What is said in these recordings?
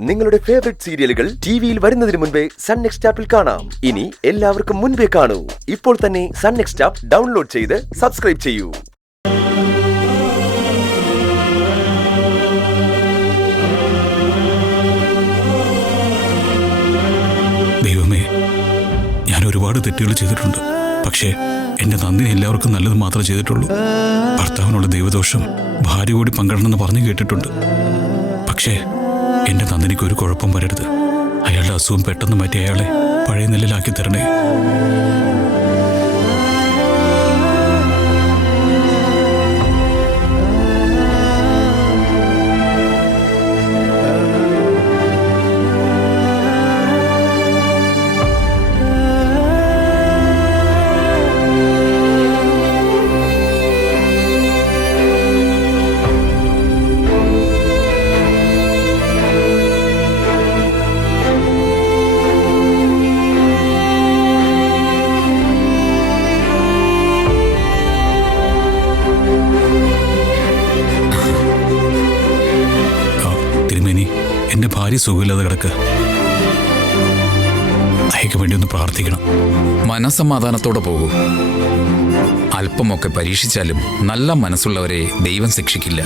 നിങ്ങളുടെ ഫേവറേറ്റ് സീരിയലുകൾ ടിവിയിൽ വരുന്നതിന് മുൻപേ സൺ നെക്സ്റ്റ് ആപ്പിൽ കാണാം. ഇനി എല്ലാവർക്കും മുൻപേ കാണൂ. ഇപ്പോൾ തന്നെ സൺ നെക്സ്റ്റ് ആപ്പ് ഡൗൺലോഡ് ചെയ്ത് സബ്സ്ക്രൈബ് ചെയ്യൂ. ദൈവമേ, ഞാൻ ഒരുപാട് തെറ്റുകൾ ചെയ്തിട്ടുണ്ട്. പക്ഷേ എന്റെ നന്ദിനി എല്ലാവർക്കും നല്ലത് മാത്രമേ ചെയ്തിട്ടുള്ളൂ. ഭർത്താവിനുള്ള ദൈവദോഷം ഭാര്യ കൂടി പങ്കിടണമെന്ന് പറഞ്ഞു കേട്ടിട്ടുണ്ട്. പക്ഷേ എന്റെ നന്ദിനിക്ക് ഒരു കുഴപ്പം വരരുത്. അയാളുടെ അസുഖം പെട്ടെന്ന് മാറ്റി അയാളെ പഴയ നിലയിലാക്കി തരണേ. എന്റെ ഭാര്യ സുഖമില്ലാതെ കിടക്ക്. അയക്ക് വേണ്ടി ഒന്ന് പ്രാർത്ഥിക്കണം. മനസ്സമാധാനത്തോടെ പോകൂ. അല്പമൊക്കെ പരീക്ഷിച്ചാലും നല്ല മനസ്സുള്ളവരെ ദൈവം ശിക്ഷിക്കില്ല.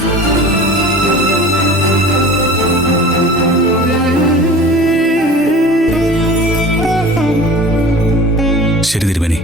ശരി തിരുമേനി.